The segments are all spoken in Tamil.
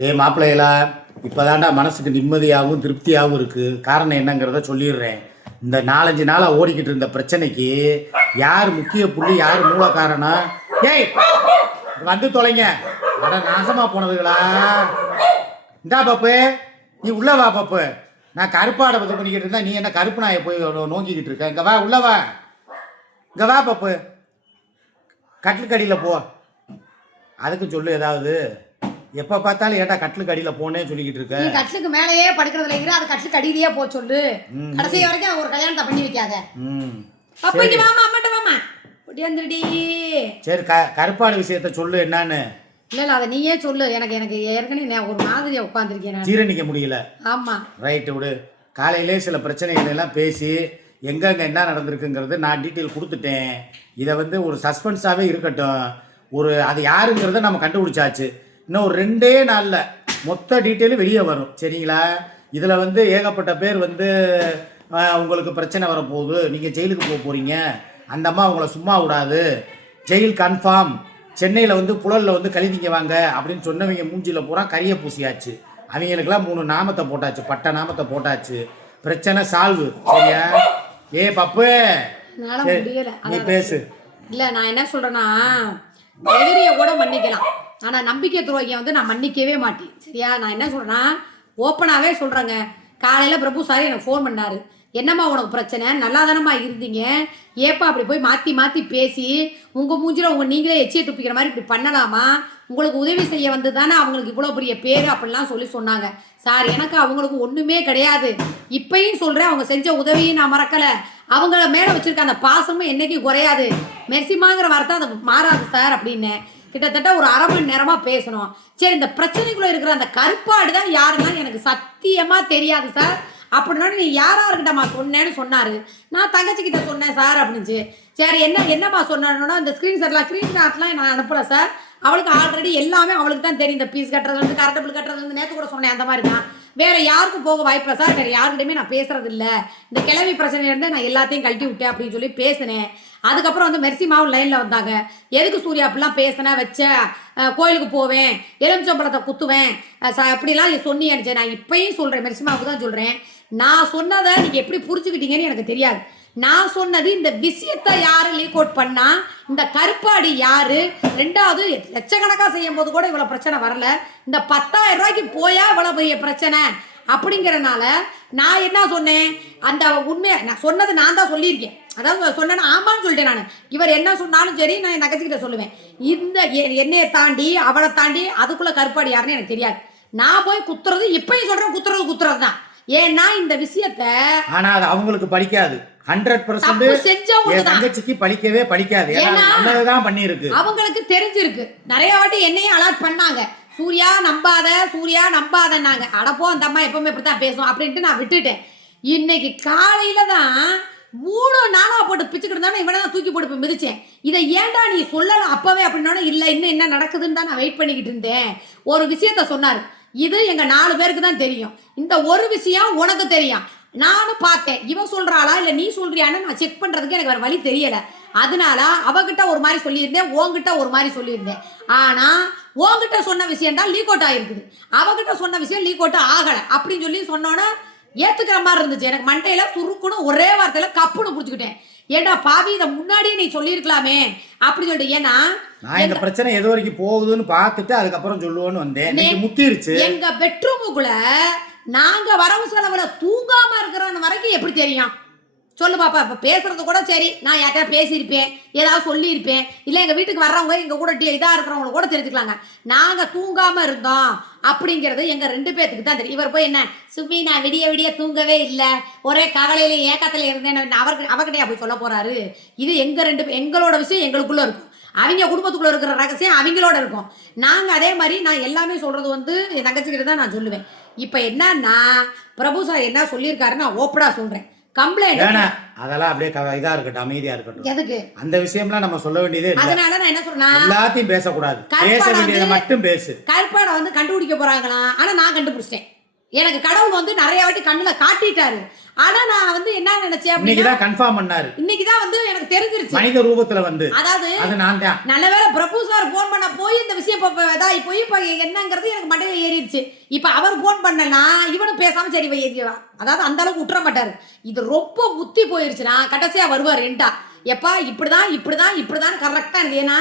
டேய் மாப்பிள்ளைகளா, இப்போதான்டா மனசுக்கு நிம்மதியாகவும் திருப்தியாகவும் இருக்குது. காரணம் என்னங்கிறத சொல்லிடுறேன். இந்த 4-5 நாளாக ஓடிக்கிட்டு இருந்த பிரச்சனைக்கு யார் முக்கிய புள்ளி, யார் மூல காரணம்? ஏய் வந்து தொலைங்க. அட நாசமாக போனதுங்களா? இந்தா பாப்பு, நீ உள்ள வா பாப்பு. நான் கருப்பாடை பற்றி பண்ணிக்கிட்டு இருந்தேன், நீ என்ன கருப்பு நாயை போய் நோங்கிக்கிட்டு இருக்க? இங்கே வா, உள்ள வா. இங்கே வா பாப்பு, கட்டிலுக்கடியில் போ. அதுக்கு சொல்லு ஏதாவது. எப்ப பார்த்தாலும் ஏட்டா கட்டிலுக்கு அடியில போனே சொல்லிக்கிட்டு இருக்க. நீ கட்டிலுக்கு மேலேயே படுக்கிறதுல இருக்கிற, அது கட்டிலுக்கு அடியிலேயே போ சொல்லு. கடைசி வரைக்கும் ஒரு கல்யாணத்தை பண்ணி வைக்காத. அப்ப இங்க வாமா, அம்மாட்ட வாமா, ஒடியாந்துடி. சரி, கருப்பாடு விஷயத்த சொல்லு என்னன்னு. இல்ல அதை நீயே சொல்லு. எனக்கு எனக்கு ஏற்கனவே ஒரு மாதிரியா உட்காந்துருக்கேன், ஜீரணிக்க முடியல. ஆமா ரைட்டு விடு. காலையிலே சில பிரச்சனைகள் எல்லாம் பேசி எங்கெங்க என்ன நடந்திருக்குங்கிறது நான் டீட்டெயில் கொடுத்துட்டேன். இதை வந்து ஒரு சஸ்பென்ஸாகவே இருக்கட்டும். அது யாருங்கிறத நம்ம கண்டுபிடிச்சாச்சு. இன்னும் ஒரு 2 நாளில் மொத்த டீட்டெயிலும் வெளியே வரும், சரிங்களா? இதில் வந்து ஏகப்பட்ட பேர் வந்து உங்களுக்கு பிரச்சனை வரப்போகுது, நீங்கள் ஜெயிலுக்கு போக போகிறீங்க, அந்த அம்மா உங்களை சும்மா விடாது, ஜெயில் கன்ஃபார்ம், சென்னையில் வந்து புழலில் வந்து கழிதிங்க வாங்க அப்படின்னு சொன்னவங்க மூஞ்சியில் பூரா கரிய பூசியாச்சு. அவங்களுக்கெல்லாம் 3 நாமத்தை போட்டாச்சு, பட்ட நாமத்தை போட்டாச்சு. பிரச்சனை சால்வு, சரியா? ஏ பப்பு, நீ பேசு. இல்லை நான் என்ன சொல்கிறேன்னா, எதிரியை கூட மன்னிக்கலாம், ஆனால் நம்பிக்கை துரோகியை வந்து நான் மன்னிக்கவே மாட்டேன், சரியா? நான் என்ன சொல்கிறேன்னா, ஓப்பனாகவே சொல்கிறேங்க. காலையில் பிரபு சார் எனக்கு ஃபோன் பண்ணார். என்னம்மா உனக்கு பிரச்சனை, நல்லா தானம்மா இருந்தீங்க, ஏப்பா அப்படி போய் மாற்றி மாற்றி பேசி உங்கள் மூஞ்சில் நீங்களே எச்சியை துப்பிக்கிற மாதிரி இப்படி பண்ணலாமா? உங்களுக்கு உதவி செய்ய வந்து தானே அவங்களுக்கு இவ்வளோ பெரிய பேர் அப்படிலாம் சொன்னாங்க. சார் எனக்கு அவங்களுக்கு ஒன்றுமே கிடையாது. இப்பயும் சொல்கிறேன், அவங்க செஞ்ச உதவியும் நான் மறக்கலை. அவங்கள மேலே வச்சுருக்க அந்த பாசமும் என்றைக்கும் குறையாது. மெர்சிமாங்கிற வார்த்தை அது மாறாது சார் அப்படின்னு கிட்டத்தட்ட ஒரு 1/2 மணி நேரமாக பேசணும். சரி, இந்த பிரச்சனைக்குள்ளே இருக்கிற அந்த கருப்பாடு தான் யாருன்னா எனக்கு சத்தியமாக தெரியாது சார். அப்படின்னா நீ யாராருக்கிட்டம்மா சொன்னேன்னு சொன்னார். நான் தங்கச்சிக்கிட்ட சொன்னேன் சார் அப்படின்ச்சு. சரி, என்னம்மா சொன்னோன்னா இந்த ஸ்க்ரீன்ஷாட்லாம் நான் அனுப்பலை சார். அவளுக்கு ஆல்ரெடி எல்லாமே அவளுக்கு தான் தெரியும். இந்த பீஸ் கட்டுறதுலேருந்து கரண்ட் பில் கட்டுறதுலேருந்து நேற்று கூட சொன்னேன், அந்த மாதிரி தான். வேறு யாருக்கும் போக வாய்ப்பில்லை சார். வேறு யாருக்கிட்டையுமே நான் பேசுறது இல்லை. இந்த கிளவி பிரச்சனையிலேருந்து நான் எல்லாத்தையும் கழட்டி விட்டேன் அப்படின்னு சொல்லி பேசினேன். அதுக்கப்புறம் வந்து மெர்சிமாவும் லைனில் வந்தாங்க. எதுக்கு சூர்யா அப்படிலாம் பேசினேன் வச்ச, கோயிலுக்கு போவேன், எலுமிச்சம்பழத்தை குத்துவேன், அப்படிலாம் சொன்னியனுச்சு. நான் இப்பயும் சொல்கிறேன், மெர்சிமாவுக்கு தான் சொல்கிறேன். நான் சொன்னதை நீங்கள் எப்படி புரிஞ்சுக்கிட்டீங்கன்னு எனக்கு தெரியாது. நான் சொன்னது இந்த விஷயத்தை யாரு லீக் அவுட் பண்ணா, இந்த கருப்பாடி யாரு, 2வது லட்சக்கணக்காக செய்யும் போது கூட இவ்வளோ பிரச்சனை வரல, இந்த 10,000 ரூபாய்க்கு போயா இவ்வளோ பெரிய பிரச்சனை அப்படிங்கிறனால நான் என்ன சொன்னேன், அந்த உண்மையை நான் சொன்னது நான் தான் சொல்லியிருக்கேன். அதாவது சொன்னேன்னா ஆமான்னு சொல்லிட்டேன். நான் இவர் என்ன சொன்னாலும் சரி, நான் என் நகைச்சிக்கிட்ட சொல்லுவேன். இந்த என்னையை தாண்டி அவளை தாண்டி அதுக்குள்ளே கருப்பாடி யாருன்னு எனக்கு தெரியாது. நான் போய் குத்துறது இப்பயும் சொல்கிறேன், குத்துறது தான். ஏன்னா இந்த விஷயத்த ஆனா அது அவங்களுக்கு படிக்காது. 100% தங்கச்சிக்கு படிக்கவே படிக்காது. நல்லதுதான் பண்ணிருக்கு. அவங்களுக்கு தெரிஞ்சிருக்கு. நிறைய வாட்டி என்னையும் அலர்ட் பண்ணாங்க, சூர்யா நம்பாதன்னாங்க. அடப்போ அந்த அம்மா எப்பவுமே இப்படித்தான் பேசும் அப்படின்ட்டு நான் விட்டுட்டேன். இன்னைக்கு காலையில தான் 3 நாளா போட்டு பிச்சுக்கிட்டு இவனை தான் தூக்கி போட்டு மிதிச்சேன். இதை ஏன்டா நீ சொல்லலாம் அப்பவே அப்படின்னா, இல்லை இன்னும் என்ன நடக்குதுன்னு தான் நான் வெயிட் பண்ணிக்கிட்டு இருந்தேன். ஒரு விஷயத்த சொன்னார், இது எங்க 4 பேருக்கு தான் தெரியும். இந்த ஒரு விஷயம் உனக்கு தெரியும். நானும் பார்த்தேன், இவன் சொல்றாளா இல்லை நீ சொல்றியான்னு நான் செக் பண்றதுக்கு எனக்கு வேற வழி தெரியல. அதனால அவகிட்ட ஒரு மாதிரி சொல்லியிருந்தேன், உங்ககிட்ட ஒரு மாதிரி சொல்லியிருந்தேன். ஆனா உங்ககிட்ட சொன்ன விஷயம் தான் லீக் அவுட் ஆகிருக்குது, அவகிட்ட சொன்ன விஷயம் லீக் அவுட் ஆகலை அப்படின்னு சொல்லி சொன்னோன்னே ஏத்துக்கிற மாதிரி இருந்துச்சு. எனக்கு மண்டையில சுருக்குன்னு ஒரே வார்த்தையில கப்புன்னு பிடிச்சிக்கிட்டேன். ஏண்டா பாவி, இதை முன்னாடியே நீ சொல்லியிருக்கலாமே அப்படின்னு சொல்லிட்டு. ஏன்னா நான் இந்த பிரச்சனை எது வரைக்கும் போகுதுன்னு பார்த்துட்டு அதுக்கப்புறம் சொல்லுவோன்னு வந்தேன். முத்திருச்சு. எங்க பெட்ரூமுக்குள்ள நாங்க வரவு செலவுல தூங்காம இருக்கிற வரைக்கும் எப்படி தெரியும் சொல்லு பாப்பா? இப்போ பேசுறது கூட சரி, நான் யார்கிட்ட பேசியிருப்பேன், ஏதாவது சொல்லியிருப்பேன், இல்லை எங்கள் வீட்டுக்கு வர்றவங்க எங்கள் கூட இதாக இருக்கிறவங்க கூட தெரிஞ்சுக்கலாங்க. நாங்கள் தூங்காமல் இருந்தோம் அப்படிங்கிறது எங்கள் 2 பேர்த்துக்கு தான் தெரியும். இவர் போய் என்ன சுமி நான் விடிய தூங்கவே இல்லை, ஒரே கவலையில ஏக்கத்தில் இருந்தேன் அவர்கிட்டயா போய் சொல்ல போகிறாரு? இது எங்களோட விஷயம் எங்களுக்குள்ளே இருக்கும், அவங்க குடும்பத்துக்குள்ளே இருக்கிற ரகசியம் அவங்களோட இருக்கும். நாங்கள் அதே மாதிரி நான் எல்லாமே சொல்கிறது வந்து என் தங்கச்சிக்கிட்ட தான் நான் சொல்லுவேன். இப்போ என்னன்னா பிரபு சார் என்ன சொல்லியிருக்காருன்னு நான் ஓப்பனாக சொல்கிறேன். கம்ப்ளைண்ட் அதெல்லாம் அப்படியே இதா இருக்கட்டும், அமைதியா இருக்கட்டும். எதுக்கு அந்த விஷயம்லாம் நம்ம சொல்ல வேண்டியதே இல்லை. அதனால நான் என்ன சொல்றேன், எல்லாத்தையும் பேசக்கூடாது, பேச வேண்டியதை மட்டும் பேசு. கருப்பாடை வந்து கண்டுபிடிக்க போறாங்களா? ஆனா நான் கண்டுபிடிச்சிட்டேன். எனக்கு கடவுள் வந்து நிறைய வாட்டி கண்ணுல காட்டிட்டாரு. ஆனா நான் வந்து என்ன நினைச்சேன் அப்படின்னா, இன்னைக்குதான் கன்ஃபார்ம் பண்ணாரு, இன்னைக்குதான் வந்து எனக்கு தெரிஞ்சிருச்சு. மனித ரூபத்துல வந்து. அதாவது அது நான் தான். நல்லவேளை பிரபு சார் போன் பண்ண போய் இந்த விஷயம் இதாகி போய் இப்ப என்னங்கிறது எனக்கு மண்டையில ஏறிடுச்சு. இப்ப அவர் போன் பண்ணனா இவனும் பேசாம சரி அதாவது அந்த அளவுக்கு விட்டுற மாட்டாரு. இது ரொம்ப புத்தி போயிருச்சுன்னா கடைசியா வருவார் ரெண்டா. எப்பா இப்படிதான் இப்படிதான் இப்படிதான் கரெக்டா இருக்கு. ஏன்னா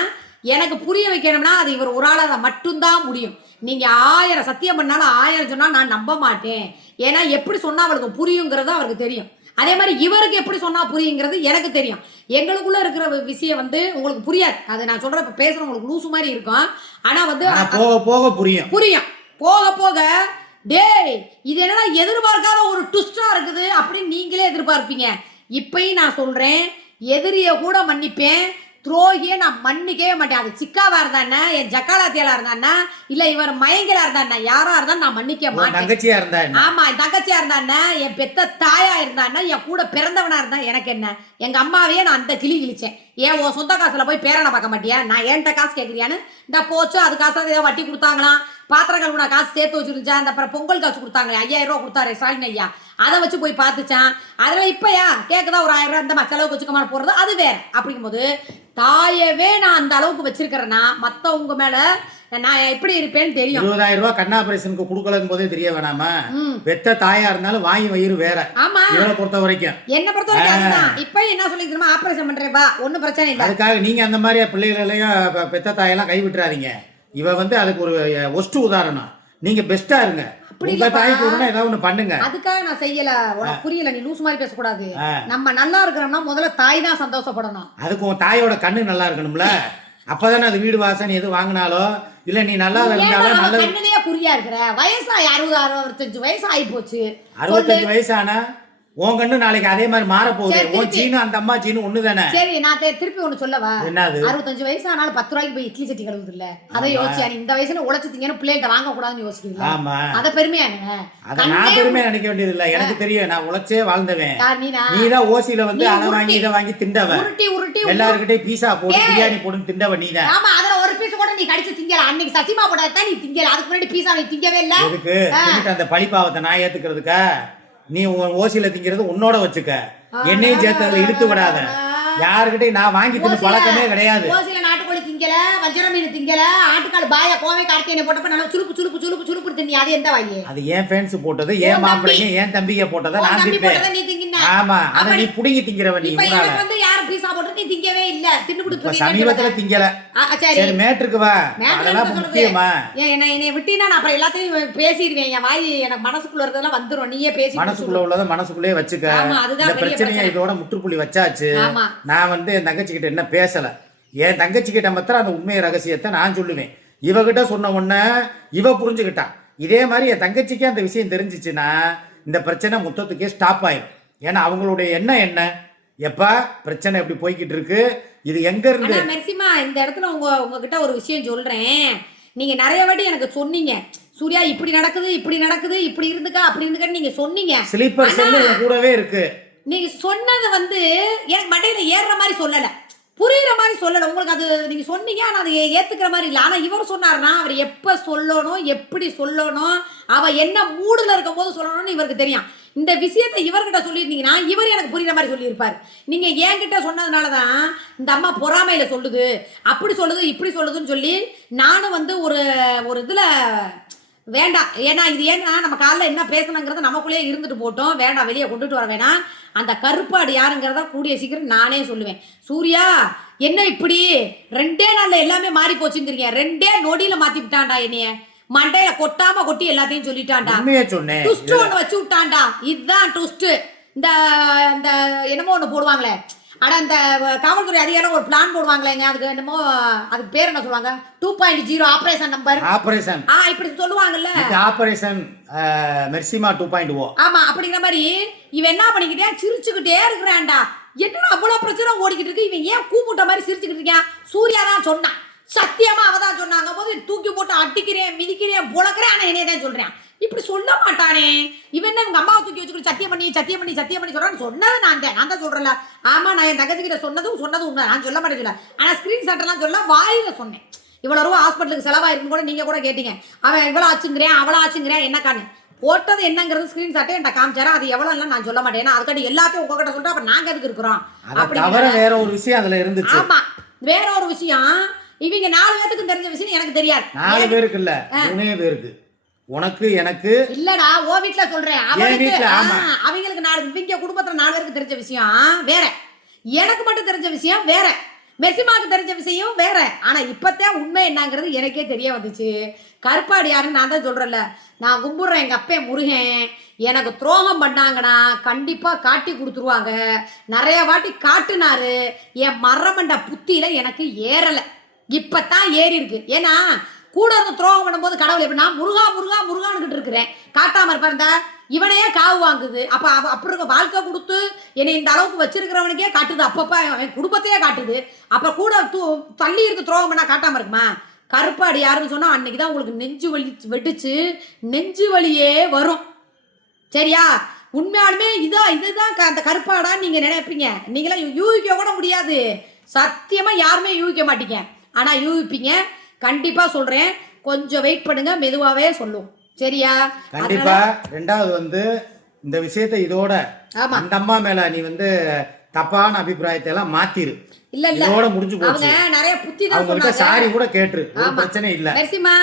எனக்கு புரிய வைக்கணும்னா அது இவர் ஒரு ஆளால மட்டும்தான் முடியும். நீங்க 1000 சத்தியம் பண்ணாலும் 1000 சொன்னா நான் நம்ப மாட்டேன். ஏன்னா எப்படி சொன்னா அவளுக்கு புரியுங்கிறது அவருக்கு தெரியும். அதே மாதிரி இவருக்கு எப்படி சொன்னா புரியுங்கிறது எனக்கு தெரியும். எங்களுக்குள்ள இருக்கிற விஷயம் வந்து உங்களுக்கு புரியாது. அது நான் சொல்ற இப்ப பேசுற உங்களுக்கு லூசு மாதிரி இருக்கும். ஆனா வந்து போக போக புரியும். போக போக டேய் இது என்னன்னா எதிர்பார்க்காத ஒரு ட்விஸ்டா இருக்குது அப்படின்னு நீங்களே எதிர்பார்ப்பீங்க. இப்பயும் நான் சொல்றேன், எதிரிய கூட மன்னிப்பேன், துரோகியை நான் மன்னிக்கவே மாட்டேன். அது சிக்காவா இருந்தா என் ஜக்காலாத்தியாலா இருந்தா இல்ல இவர் மயங்கலா இருந்தா யாரா இருந்தா நான் மன்னிக்க மாட்டேன். தங்கச்சியா இருந்தா ஆமா என் தங்கச்சியா இருந்தா என் பெத்த தாயா இருந்தா என் கூட பிறந்தவனா இருந்தா எனக்கு என்ன. எங்க அம்மாவையே நான் அந்த கிளி கிழிச்சேன். ஏன் உன் சொந்த காசுல போய் பேரனை பார்க்க மாட்டியா? நான் ஏன்ட்ட காசு கேட்குறியான்னு இந்த போச்சு. அது காசு ஏதோ வட்டி கொடுத்தாங்களாம். பாத்திரம் கழுவுனா காசு சேர்த்து வச்சிருந்துச்சா. அந்த அப்புறம் பொங்கல் காசு கொடுத்தாங்களே 5000 ரூபா கொடுத்தாரு ஸ்டாலின் ஐயா, அதை வச்சு போய் பார்த்துச்சான். அதெல்லாம் இப்பயா கேட்குதா ஒரு 1000 ரூபா இந்த செலவுக்கு வச்சுக்கமான போறது அது வேற. அப்படிங்கும்போது தாயவே நான் அந்த அளவுக்கு வச்சிருக்கிறேன்னா மத்தவங்க மேல நான் எப்படி இருப்பேன்னு தெரியும். 20000 ரூபாய் கண் ஆபரேஷனுக்கு கொடுக்கலன்னு போதே தெரிய வேணாமா? பெத்த தாயா இருந்தாலும் வாங்கி வயிறு வேற. ஆமா இவரை பொறுத்த வரைக்கும் என்ன பொறுத்த வரைக்கும் அதுதான். இப்ப என்ன சொல்லி தெரியுமா, ஆபரேஷன் பண்றேப்பா ஒன்னும் பிரச்சனை இல்லை. அதுக்காக நீங்க அந்த மாதிரி பிள்ளைகளையும் பெத்த தாயெல்லாம் கை விட்டுறாதீங்க. இவ வந்து அதுக்கு ஒரு ஒஸ்ட் உதாரணம். நீங்க பெஸ்டா இருங்க. உங்க தாய்க்கு ஒண்ணு ஏதாவது ஒண்ணு பண்ணுங்க. அதுக்காக நான் செய்யல. உனக்கு புரியல, நீ லூஸ் மாதிரி பேசக்கூடாது. நம்ம நல்லா இருக்கிறோம்னா முதல்ல தாய் தான் சந்தோஷப்படணும். அதுக்கு உன் தாயோட கண்ணு நல்லா இருக்கணும்ல. அப்பதானே அது வீடு வாசனை எது வாங்கினாலோ இல்ல நீ நல்லா இருந்தாலும் நல்ல கண்ணுலயே குறியா இருக்கிற. வயசா 60 65 வயசு ஆகி போச்சு. 65 வயசானா உன் கண்ணு நாளைக்கு அதே மாதிரி மாற போகுது. உன் சீனு அந்த அம்மா சீனு ஒண்ணுதானே. சரி நான் திருப்பி ஒண்ணு சொல்லவா? என்னது? 65 வயசு ஆனாலும் 10 ரூபாய்க்கு போய் இட்லி சட்டி கழுவுது இல்ல, அதை யோசிச்சியா? நீ இந்த வயசுல உழைச்சிட்டீங்கன்னு பிள்ளைகிட்ட வாங்க கூடாதுன்னு யோசிக்கிறீங்களா? ஆமா, அத பெருமையா அத நான் பெருமையா நினைக்க வேண்டியது இல்ல. எனக்கு தெரியும், நான் உழைச்சே வாழ்ந்தவன். நீதான் ஓசியில வந்து அதை வாங்கி இதை வாங்கி திண்டவன். உருட்டி உருட்டி எல்லாருக்கிட்டையும் பீஸா போட்டு பிரியாணி போட்டு திண்டவன் நீதான். ஆமா, அதுல ஒரு பீஸ் கூட நீ கடிச்சு திங்கல. அன்னைக்கு சசிமா போடாதான் நீ திங்கல. அதுக்கு முன்னாடி பீஸா நீ திங்கவே இல்ல. எதுக்கு அந்த பழிப்பாவத்தை நான் ஏத்துக்கிறதுக்கா? நீ ஓசியில திங்கிறது உன்னோட வச்சுக்க, என்னையும் சேர்த்து அதுல இழுத்து விடாத. யாருக்கிட்டையும் நான் வாங்கி தின்னு பழக்கமே கிடையாது. ஓசியில நாட்டுக்கோழி திங்கல, வஞ்சர மீன் திங்கல, ஆட்டுக்கால் பாய கோவை கார்த்திகை போட்டப்ப நல்லா சுலுப்பு சுலுப்பு சுலுப்பு சுலுப்பு தின்னி. அது எந்த வாயி? அது ஏன் ஃபேன்ஸ் போட்டது, ஏன் மாப்பிள்ளைங்க, ஏன் தம்பிங்க போட்டதை நான் திப்பேன். ஆமா, அதை நீ புடுங்கி திங்கிறவ. நீ வந்து யாரு பீஸா போட்டு நீ திங்கவே இல்ல, தின்னுபிட்டு சமீபத்துல திங்கல. சரி மேட்ருக்கு வா, அதெல்லாம் முக்கியமா? என்னை விட்டினா நான் அப்புறம் எல்லாத்தையும் பேசிடுவேன். என் வாய் எனக்கு மனசுக்குள்ள இருக்கிறதெல்லாம் வந்துடும். நீயே பேசி மனசுக்குள்ள உள்ளதை மனசுக்குள்ளே வச்சுக்க. இந்த பிரச்சனையை இதோட முற்றுப்புள்ளி வச்சாச்சு. நான் வந்து என் தங்கச்சி கிட்ட என்ன பேசல. என் தங்கச்சி கிட்ட மாத்திரம் அந்த உண்மை ரகசியத்தை நான் சொல்லுவேன். இவகிட்ட சொன்ன உடனே இவ புரிஞ்சுக்கிட்டான். இதே மாதிரி என் தங்கச்சிக்கே அந்த விஷயம் தெரிஞ்சிச்சுன்னா இந்த பிரச்சனை மொத்தத்துக்கே ஸ்டாப் ஆயிடும். ஏன்னா அவங்களுடைய எண்ணம் என்ன, எப்பா பிரச்சனை எப்படி போய்கிட்டு இருக்கு, இது எங்க இருந்து. மெர்சிமா, இந்த இடத்துல உங்ககிட்ட ஒரு விஷயம் சொல்றேன். நீங்க நிறைய வாட்டி எனக்கு சொன்னீங்க, சூர்யா இப்படி நடக்குது இப்படி நடக்குது, இப்படி இருந்துக்கா அப்படி இருந்துக்கன்னு நீங்க சொன்னீங்க. ஸ்லீப்பர் செல் கூடவே இருக்கு. நீங்க சொன்னது வந்து எனக்கு மண்டையில ஏறுற மாதிரி சொல்லல, புரியுற மாதிரி சொல்லல. உங்களுக்கு அது நீங்க சொன்னீங்க, ஆனா அதை ஏத்துக்கிற மாதிரி இல்லை. ஆனா இவர் சொன்னார்னா அவர் எப்ப சொல்லணும், எப்படி சொல்லணும், அவ என்ன மூடுல இருக்கும் போது சொல்லணும்னு இவருக்கு தெரியும். இந்த விஷயத்தை இவர்கிட்ட சொல்லியிருந்தீங்கன்னா இவர் எனக்கு புரியுற மாதிரி சொல்லியிருப்பார். நீங்க என்கிட்ட சொன்னதுனாலதான் இந்த அம்மா பொறாமையில சொல்லுது, அப்படி சொல்லுது இப்படி சொல்லுதுன்னு சொல்லி நானும் வந்து ஒரு இதுல வேண்டாம். ஏன்னா இது ஏன்னா நம்ம காலைல என்ன பேசணுங்கிறத நமக்குள்ளேயே இருந்துட்டு போட்டோம், வேண்டாம் வெளியே கொண்டுட்டு வர வேணாம். அந்த கருப்பாடு யாருங்கிறத கூடிய சீக்கிரம் நானே சொல்லுவேன். சூர்யா என்ன இப்படி 2 நாள்ல எல்லாமே மாறி போச்சுங்கிறீங்க, 2 நொடியில மாத்தி விட்டான்டா. என்னைய மண்டையில கொட்டாம கொட்டி எல்லாத்தையும் சொல்லிட்டான்டா. டுஸ்ட் ஒண்ணு வச்சு விட்டான்டா. இதுதான் டுஸ்ட். இந்த என்னமோ ஒண்ணு போடுவாங்களே, அட அந்த காவல்துறை அதிகாரம் ஒரு பிளான் போடுவாங்களேங்க, அதுக்கு என்னமோ அதுக்கு பேர் என்ன சொல்லுவாங்க, 2.0 ஆபரேஷன் நம்பர் ஆபரேஷன் இப்படி சொல்லுவாங்கல்ல, ஆபரேஷன் மெர்சிமா 2.0. ஆமா, அப்படிங்கிற மாதிரி இவன் என்ன பண்ணிக்கிட்டே சிரிச்சுக்கிட்டே இருக்கிறான்டா. என்னடா அவ்வளவு பிரச்சனை ஓடிக்கிட்டு இருக்கு, இவன் ஏன் கூப்பிட்ட மாதிரி சிரிச்சுக்கிட்டு இருக்கான்? சூர்யா தான் சொன்னான், சத்தியமா அவதான் சொன்னாங்க போது தூக்கி போட்டு அடிக்கிறேன் மிதிக்கிறேன் புழக்கிறேன். ஆனா என்னைய தான் சொல்றேன், இப்படி சொல்ல மாட்டானே இவன். என்ன இவங்க அம்மாவை தூக்கி வச்சுக்கிட்டு சத்தியம் பண்ணி சொல்றான்னு சொன்னது நான் தான் சொல்றேன்ல. ஆமா, நான் என் தங்கச்சி கிட்ட சொன்னது உண்மை, நான் சொல்ல மாட்டேன் சொல்ல. ஆனா ஸ்கிரீன் ஷாட்லாம் சொல்ல வாயில சொன்னேன். இவ்வளவு ரூபா ஹாஸ்பிட்டலுக்கு செலவாயிருக்கும் கூட நீங்க கூட கேட்டீங்க. அவன் இவ்வளவு ஆச்சுங்கிறேன் அவளா ஆச்சுங்கிறேன் என்னக்கான்னு போட்டது என்னங்கிறது ஸ்கிரீன்ஷாட்டே என்கிட்ட காமிச்சாரு. அது எவ்வளவு நான் சொல்ல மாட்டேன். ஏன்னா அதுக்காண்டி எல்லாத்தையும் உங்ககிட்ட சொல்லிட்டு அப்புறம் நாங்க எதுக்கு இருக்கிறோம் அதை தவிர வேற ஒரு விஷயம் அதுல இருந்துச்சு. ஆமா, வேற ஒரு விஷயம். இவங்க 4 பேருக்கு தெரிஞ்ச விஷயம் எனக்கு தெரியாது. 4 பேருக்கு இல்ல, 3 பேருக்கு. உனக்கு எனக்கு இல்லடா, ஓ வீட்ல சொல்றேன். அவங்களுக்கு 4, இவங்க குடும்பத்துல 4 பேருக்கு தெரிஞ்ச விஷயம் வேற, எனக்கு மட்டும் தெரிஞ்ச விஷயம் வேற, மெர்சிமாக்கு தெரிஞ்ச விஷயம் வேற. ஆனா இப்பத்தான் உண்மை என்னங்கிறது எனக்கே தெரிய வந்துச்சு. கருப்பாடி யாருன்னு நான் தான் சொல்றேன்ல, நான் கும்பிடுறேன் எங்க அப்பே முருகன். எனக்கு துரோகம் பண்ணாங்கன்னா கண்டிப்பா காட்டி கொடுத்துருவாங்க. நிறைய வாட்டி காட்டுனாரு. என் மரமண்ட புத்தியில எனக்கு ஏறல, இப்பத்தான் ஏறி இருக்கு. ஏன்னா கூட இருந்து துரோகம் பண்ணும்போது கடவுள் எப்படின்னா முருகா முருகா முருகான்னு இருக்கிறேன், காட்டாம இருப்பாருந்தா இவனையே காவு வாங்குது. அப்ப அப்படி இருக்க வாழ்க்கை கொடுத்து என்னை இந்த அளவுக்கு வச்சிருக்கிறவனுக்கே காட்டுது, அப்பப்ப அவன் குடும்பத்தையே காட்டுது. அப்ப கூட தள்ளி இருக்கு துரோகம் பண்ணா காட்டாம இருக்குமா? கருப்பாடி யாருன்னு சொன்னா அன்னைக்குதான் உங்களுக்கு நெஞ்சு வலி வெடிச்சு நெஞ்சு வலியே வரும். சரியா? உண்மையாலுமே இதுதான் அந்த கருப்பாடான்னு நீங்க நினைப்பீங்க. நீங்களாம் யூகிக்க கூட முடியாது. சத்தியமா யாருமே யூகிக்க மாட்டீங்க. ஆனா யூகிப்பீங்க, கண்டிப்பா சொல்றேன். கொஞ்சம் வெயிட் பண்ணுங்க, மெதுவாவே சொல்லுவோம். சரியா? கண்டிப்பா. ரெண்டாவது வந்து இந்த விஷயத்தை இதோட அந்த அம்மா மேல நீ வந்து தப்பான அபிப்பிராயத்தை எல்லாம் மாத்திரு. இல்ல இல்ல, இதோட முடிஞ்சு போச்சு. அவங்க நிறைய புத்தி தான் சொன்னாங்க. சாரி கூட கேட்ரு, ஒரு பிரச்சனை இல்ல. மெர்சிமா,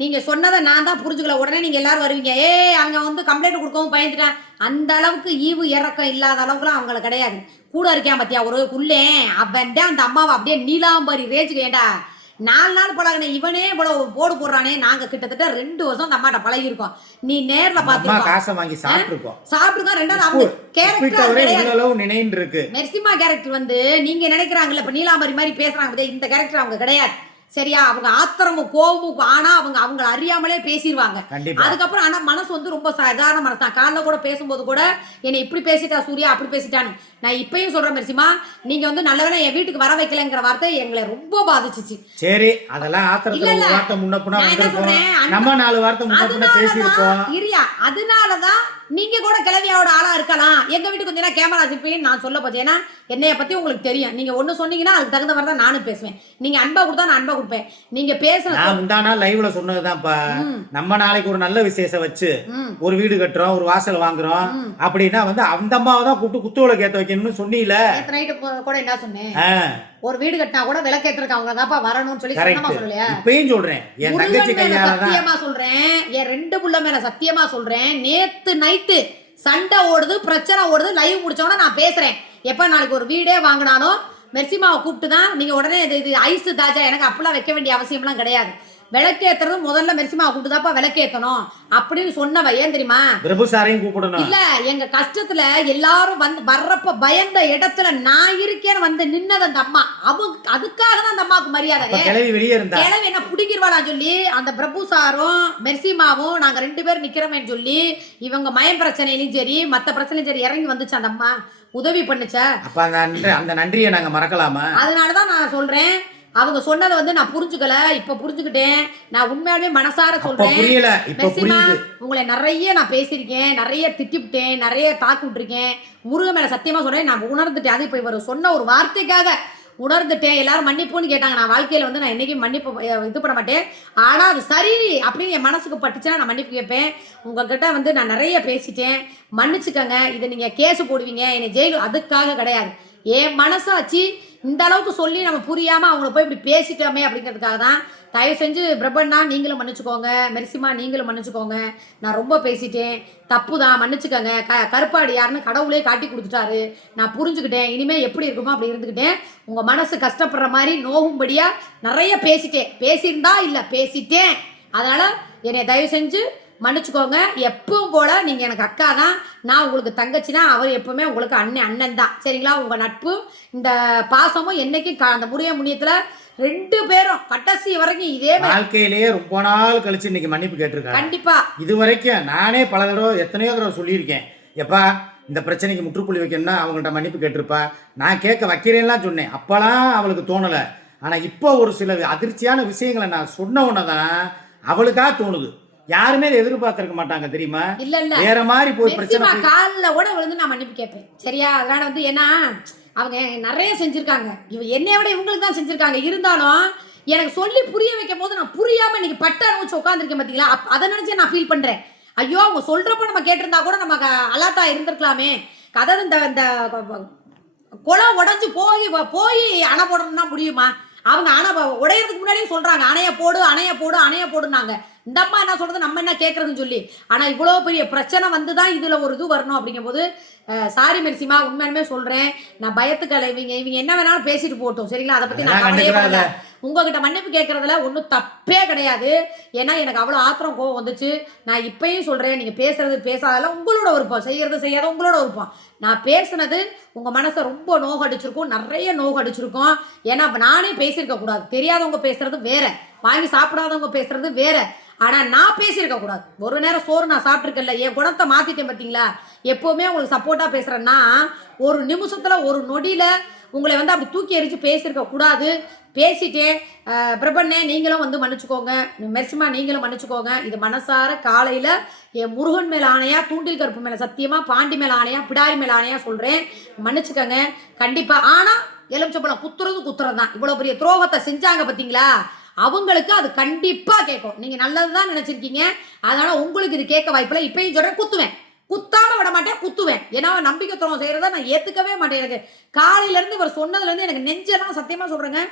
நீங்க சொன்னதை நான் தான் புரிஞ்சுக்கல. உடனே நீங்க எல்லாரும் வருவீங்க, அவங்க வந்து கம்ப்ளைண்ட் கொடுக்கவும் பயந்துட்டேன். அந்த அளவுக்கு ஈவு இறக்கம் இல்லாத அளவுக்குலாம் அவங்கள கிடையாது. கூட இருக்கான் பத்தியா ஒரு உள்ளே, அவன் தான் அந்த அம்மாவை அப்படியே நீலாம்பரி ரேஞ்சுக்கு. ஏண்டா 4 நாள் பழகின இவனே இவ்வளவு போடு போடுறானே. நாங்க கிட்டத்தட்ட 2 வருஷம் அந்த அம்மாட்ட பழகி இருக்கோம். நீ நேர்ல பாத்துருக்கோம், காசை வாங்கி சாப்பிட்டுருக்கோம். ரெண்டாவது அவங்க கேரக்டர் நினைந்து இருக்கு. மெர்சிமா கேரக்டர் வந்து நீங்க நினைக்கிறாங்கல்ல இப்ப நீலாம்பரி மாதிரி பேசுறாங்க, இந்த கேரக்டர் அவங்க கிடையாது. சரியா? அவங்க ஆத்திரமும் கோபமும், ஆனா அவங்க அறியாமலே பேசிடுவாங்க. அதுக்கப்புறம் ஆனா மனசு வந்து ரொம்ப சாதாரண மனசு தான். காலைல கூட பேசும்போது கூட என்னை இப்படி பேசிட்டா சூர்யா, அப்படி பேசிட்டான்னு. நான் இப்பயும் சொல்றேன் மெர்சிமா, நீங்க வந்து நல்லவேளை என் வீட்டுக்கு வர வைக்கலங்கிற வார்த்தை எங்களை ரொம்ப பாதிச்சிச்சு. சரி, அதெல்லாம் ஆத்திரத்துல ஒரு வார்த்தை முன்னப்புனா நம்ம 4 வார்த்தை முன்னப்புனா பேசியிருக்கோம். இரியா, அதனாலதான் நீங்க கூட கிளவியாவோட ஆளா இருக்கலாம். எங்க வீட்டுக்கு கொஞ்சம் கேமரா சிப்பின்னு நான் சொல்ல போச்சேன். ஏன்னா என்னைய பத்தி உங்களுக்கு தெரியும். நீங்க ஒண்ணு சொன்னீங்கன்னா அதுக்கு தகுந்த மாதிரி தான் நானும் பேசுவேன். நீங்க அன்பா கொடுத்தா நான் அன்பா கொடுப்பேன். நீங்க பேசுற நான் முந்தானா லைவ்ல சொன்னதுதான்ப்பா. நம்ம நாளைக்கு ஒரு நல்ல விசேஷம் வச்சு ஒரு வீடு கட்டுறோம், ஒரு வாசல் வாங்குறோம் அப்படின்னா வந்து அந்த அம்மாவை தான் கூப்பிட்டு குத்துவிளை கேட்ட வைக்கணும்னு சொன்னீல. நைட்டு கூட என்ன சொன்னேன், ஒரு வீடு கட்டினா கூட விளக்கேத்துறதுக்கு அவங்க தான்ப்பா வரணும்னு சொல்லி சொன்னமா சொல்லலையா? இப்பயும் சொல்றேன், என் தங்கச்சி கையால சத்தியமா சொல்றேன், என் 2 புள்ள மேல சத்தியமா சொல்றேன். நேத்து நைட்டு சண்டை ஓடுது, பிரச்சனை ஓடுது. லைவ் முடிச்சோன்னா நான் பேசுறேன். எப்ப நாளைக்கு ஒரு வீடே வாங்கினாலும் மெர்சிமாவை கூப்பிட்டு தான் நீங்க உடனே இது ஐஸ் தாஜா எனக்கு அப்பெல்லாம் வைக்க வேண்டிய அவசியம்லாம் கிடையாது. விளக்கேத்துறது முதல்ல மெர்சிமாவை கூப்பிட்டு தான்ப்பா விளக்கேத்தணும் அப்படின்னு சொன்னவ. ஏன் தெரியுமா? பிரபுசாரையும் கூப்பிடணும். இல்ல, எங்க கஷ்டத்துல எல்லாரும் வந்து வர்றப்ப பயந்த இடத்துல நான் இருக்கேன்னு வந்து நின்னது அந்த அம்மா. அவங்க அதுக்காக தான் அந்த அம்மாவுக்கு மரியாதை. வெளியே இருந்தா கிளவி என்ன புடிங்கிருவாளான்னு சொல்லி அந்த பிரபுசாரும் மெர்சிமாவும் நாங்க 2 பேரும் நிக்கிறோமேன்னு சொல்லி இவங்க மயம் பிரச்சனையிலும் சரி மத்த பிரச்சனையும் சரி இறங்கி வந்துச்சு. அந்த அம்மா உதவி பண்ணுச்சா? அப்ப அந்த நன்றியை நாங்க மறக்கலாமா? அதனாலதான் நான் சொல்றேன், அவங்க சொன்னதை வந்து நான் புரிஞ்சுக்கல, இப்ப புரிஞ்சுக்கிட்டேன். நான் உண்மையாவே மனசார சொல்றேன். உங்களை நிறைய நான் பேசியிருக்கேன், நிறைய திட்டிவிட்டேன், நிறைய தாக்கி விட்டுருக்கேன். முருகன் மேல சத்தியமா சொல்றேன், நான் உணர்ந்துட்டேன். அது இப்ப இவர் சொன்ன ஒரு வார்த்தைக்காக உணர்ந்துட்டேன். எல்லாரும் மன்னிப்புன்னு கேட்டாங்க. நான் வாழ்க்கையில வந்து நான் என்னைக்கும் மன்னிப்பு இது பண்ண மாட்டேன். ஆனா அது சரி அப்படின்னு என் மனசுக்கு பட்டுச்சுன்னா நான் மன்னிப்பு கேட்பேன். உங்ககிட்ட வந்து நான் நிறைய பேசிட்டேன், மன்னிச்சுக்கங்க. இதை நீங்க கேஸ் போடுவீங்க என்னை ஜெயிலு, அதுக்காக கிடையாது. என் மனசாச்சு இந்த அளவுக்கு சொல்லி நம்ம புரியாம அவங்கள போய் இப்படி பேசிட்டோமே அப்படிங்கிறதுக்காக தான். தயவு செஞ்சு பிரபண்ணா நீங்களும் மன்னிச்சுக்கோங்க, மெர்சிமா நீங்களும் மன்னிச்சுக்கோங்க. நான் ரொம்ப பேசிட்டேன், தப்பு தான், மன்னிச்சுக்கோங்க. கருப்பாடி யாருன்னு கடவுளே காட்டி கொடுத்துட்டாரு, நான் புரிஞ்சுக்கிட்டேன். இனிமேல் எப்படி இருக்குமோ அப்படி இருந்துக்கிட்டேன். உங்கள் மனசு கஷ்டப்படுற மாதிரி நோகும்படியாக நிறைய பேசிட்டேன். பேசியிருந்தா இல்லை பேசிட்டேன். அதனால் என்னை தயவு செஞ்சு மன்னிச்சுக்கோங்க. எப்பவும் போல நீங்கள் எனக்கு அக்கா தான், நான் உங்களுக்கு தங்கச்சினா அவர் எப்பவுமே உங்களுக்கு அண்ணன் தான். சரிங்களா? உங்கள் நட்பு இந்த பாசமும் என்னைக்கும் அந்த முனியத்தில் 2 பேரும் கடைசி வரைக்கும் இதே வாழ்க்கையிலேயே ரொம்ப நாள் கழிச்சு இன்னைக்கு மன்னிப்பு கேட்டிருக்காங்க. கண்டிப்பா. இது வரைக்கும் நானே பல தடவை எத்தனையோ தடவை சொல்லியிருக்கேன், எப்பா இந்த பிரச்சனைக்கு முற்றுப்புள்ளி வைக்கணும்னா அவங்கள்ட்ட மன்னிப்பு கேட்டிருப்பா. நான் கேட்க வைக்கிறேன்லாம் சொன்னேன், அப்பெல்லாம் அவளுக்கு தோணலை. ஆனால் இப்போ ஒரு சில அதிர்ச்சியான விஷயங்களை நான் சொன்ன உடனே தான் அவளுக்காக தோணுது. யாருமே எதிர்பார்த்திருக்க மாட்டாங்க தெரியுமா? இல்ல இல்ல, வேற மாதிரி போய் பிரச்சனை காலில் கூட விழுந்து நான் மன்னிப்பு கேட்பேன். சரியா? அதனால வந்து ஏன்னா அவங்க நிறைய செஞ்சிருக்காங்க, என்னைய விட இவங்களுக்கு தான் செஞ்சிருக்காங்க. இருந்தாலும் எனக்கு சொல்லி புரிய வைக்கும் போது நான் புரியாம இன்னைக்கு பட்ட அனுபவிச்சு உட்காந்துருக்கேன் பார்த்தீங்களா? அதை நினைச்சு நான் ஃபீல் பண்றேன். ஐயோ அவங்க சொல்றப்ப நம்ம கேட்டிருந்தா கூட நம்ம அலர்ட்டா இருந்திருக்கலாமே. அதாவது இந்த இந்த குளம் உடைஞ்சு போய் போய் அணை போடணும்னா முடியுமா? அவங்க அணை உடையறதுக்கு முன்னாடியே சொல்றாங்க அணைய போடு அணைய போடு அணைய போடுனாங்க. இந்த அம்மா என்ன சொல்றது, நம்ம என்ன கேட்கறதுன்னு சொல்லி. ஆனா இவ்வளவு பெரிய பிரச்சனை வந்துதான் இதுல ஒரு இது வரணும் அப்படிங்கும்போது சாரி மெர்சிமா, உண்மையுமே சொல்றேன். நான் பயத்துக்கல, இவங்க என்ன வேணாலும் பேசிட்டு போட்டோம் சரிங்களா, அதை பத்தி நான் கவலையே படல. உங்ககிட்ட மன்னிப்பு கேட்கறதுல ஒன்றும் தப்பே கிடையாது. ஏன்னா எனக்கு அவ்வளோ ஆத்திரம் கோவம் வந்துச்சு. நான் இப்பயும் சொல்றேன், நீங்க பேசுறது பேசாதெல்லாம் உங்களோட விருப்பம், செய்யறது செய்யாத உங்களோட விருப்பம். நான் பேசுனது உங்க மனசை ரொம்ப நோகடிச்சிருக்கும், நிறைய நோகடிச்சிருக்கும். ஏன்னா நானே பேசியிருக்க கூடாது. தெரியாதவங்க பேசுறது வேற, வாங்கி சாப்பிடாதவங்க பேசுறது வேற. ஆனா நான் பேசியிருக்க கூடாது. ஒரு நேரம் சோறு நான் சாப்பிட்டுருக்கல, என் குணத்தை மாத்திட்டேன் பார்த்தீங்களா. எப்பவுமே உங்களுக்கு சப்போர்ட்டா பேசுறேன்னா ஒரு நிமிஷத்துல ஒரு நொடியில உங்களை வந்து அப்படி தூக்கி எரிஞ்சு பேசியிருக்க கூடாது. பேசிட்டேன். பிரபண்ணே நீங்களும் வந்து மன்னிச்சுக்கோங்க, மெர்சிமா நீங்களும் மன்னிச்சுக்கோங்க. இது மனசார காலையில என் முருகன் மேல ஆணையா, தூண்டில் கருப்பு மேல சத்தியமா, பாண்டி மேல ஆணையா, பிடாரி மேல ஆணையா சொல்றேன், மன்னிச்சுக்கோங்க கண்டிப்பா. ஆனா எலுமிச்சம்பழம் குத்துறது தான். இவ்வளவு பெரிய துரோகத்தை செஞ்சாங்க பார்த்தீங்களா, அவங்களுக்கு அது கண்டிப்பா கேட்கும். நீங்க நல்லதுதான் நினைச்சிருக்கீங்க, அதனால உங்களுக்கு இது கேட்க வாய்ப்பில்லை. இப்பயும் சொல்றேன், குத்துவேன், குத்தாம விட மாட்டேன், குத்துவேன். ஏன்னா நம்பிக்கை துரோகம் செய்யறத நான் ஏத்துக்கவே மாட்டேன். எனக்கு காலையில இருந்து இவர் சொன்னதுல இருந்து எனக்கு நெஞ்செல்லாம் சத்தியமா சொல்றேங்க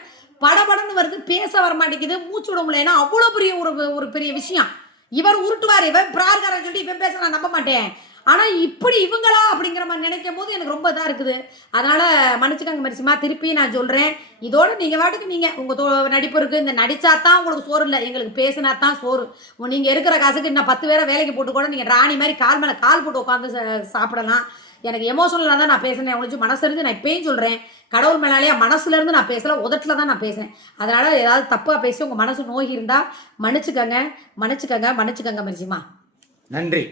படபடன்னு வருது, பேச வர மாட்டேங்குது, மூச்சு விட முடியல. ஏன்னா அவ்வளவு பெரிய ஒரு பெரிய விஷயம். இவர் உருட்டுவார், இவன் பிரார்காரன் சொல்லி இவன் பேச நான் நம்ப மாட்டேன். ஆனா இப்படி இவங்களா அப்படிங்கிற மாதிரி நினைக்கும் போது எனக்கு ரொம்ப இதா இருக்குது. அதனால மன்னிச்சுக்கங்க மெர்சிமா, திருப்பி நான் சொல்றேன், இதோட நீங்க வாட்டுக்கு நீங்க உங்க நடிப்பு இருக்கு, இந்த நடிச்சாதான் உங்களுக்கு சோறு இல்லை, எங்களுக்கு பேசினா தான் சோறு. நீங்க இருக்கிற காசுக்கு இன்னும் 10 பேரை வேலைக்கு போட்டு கூட நீங்க ராணி மாதிரி கால் மேல கால் போட்டு உட்காந்து சாப்பிடலாம். எனக்கு எமோஷனலாக தான் நான் பேசுனேன், ஒழிச்சு மனசு இருந்து நான் இப்பயும் சொல்றேன், கடவுள் மேலாலேயே மனசுல இருந்து நான் பேசல, உதட்டுல தான் நான் பேசுறேன். அதனால ஏதாவது தப்பா பேசி உங்க மனசு நோகி இருந்தா மன்னிச்சுக்கங்க மெர்சிமா. நன்றி.